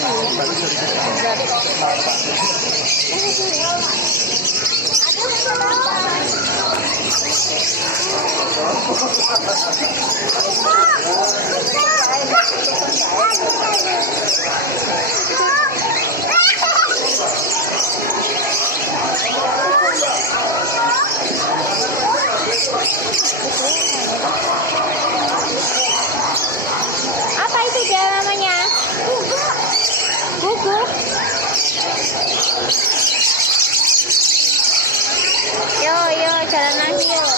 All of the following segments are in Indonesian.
Apa itu dia namanya? Guguk. Yo, jalan lagi yo.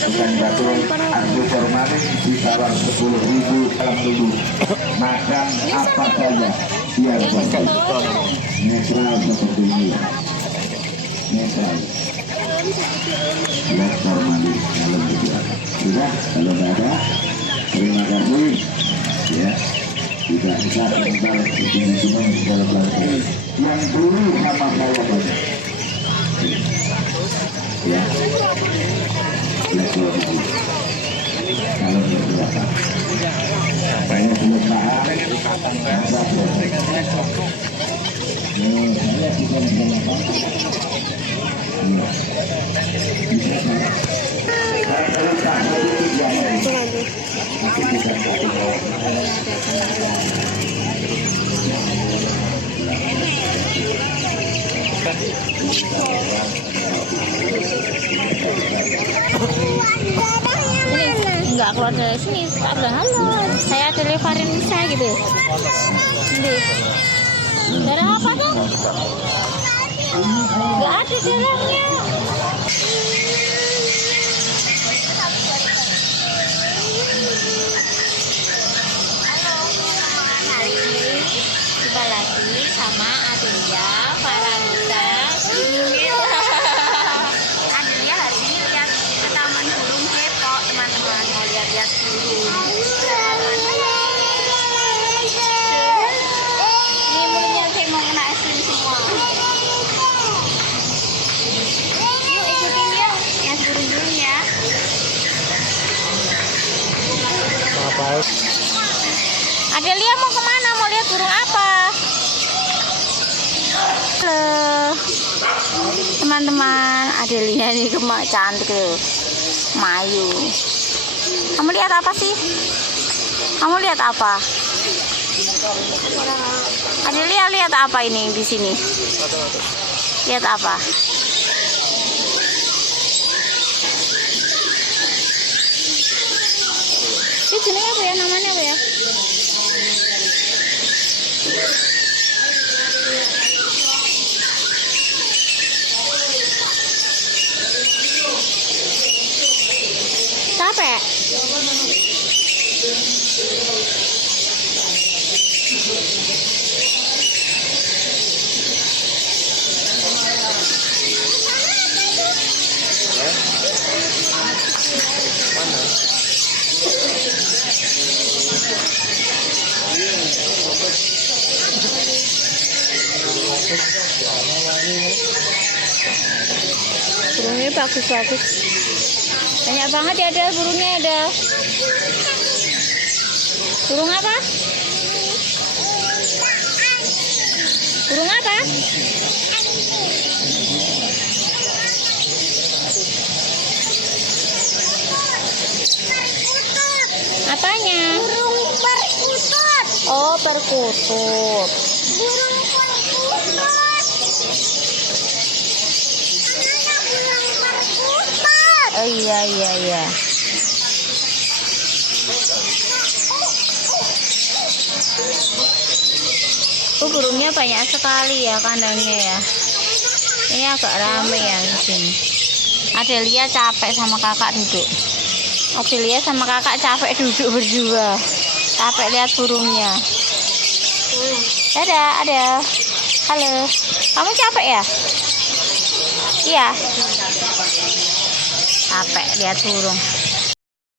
Bukan batu Argo formalin di bawah 10.000 dalam tubuh. Makan apa saja biar netral seperti ini. Netral. Lihat formalin dalam tubuh. Sudah, kalau tidak ada, terima kasih. Ya, tidak bisa tinggal di sini segala pelatihan. Yang dulu nama saya banyak. Ya. Kalau berdoa, saya belum paham. Enggak keluar dari sini, ada halo. Saya deliverin saya gitu. Ini. Darah apa tuh? Enggak ada darahnya. Halo, hari ini kita lagi sama Adelia, Farhanisa, Adelia hari ini lihat ke Taman Burung Kepo, teman-teman mau lihat-lihat burung. Ini mulutnya kayak mau kena es krim semua. Yuk ikutin ya, lihat burung-burung ya. Adelia mau kemana? Mau lihat burung apa? Halo teman-teman, Adelia ini cantik loh, Mayu. Kamu lihat apa sih? Kamu lihat apa? Adelia lihat apa ini di sini? Lihat apa? Ini jenenge apa ya? Namanya apa ya? capek? Burungnya bagus-bagus. Banyak banget ya, ada burungnya ada. Burung apa? Burung apa? Apanya? Burung perkutut. Oh, perkutut. Burung perkutut. Oh iya. Burungnya banyak sekali ya kandangnya ya. Ini agak rame ya di sini. Adelia capek sama kakak duduk. Adelia sama kakak capek duduk berdua. Capek lihat burungnya. Ada. Halo. Kamu capek ya? Iya. Capek lihat burung.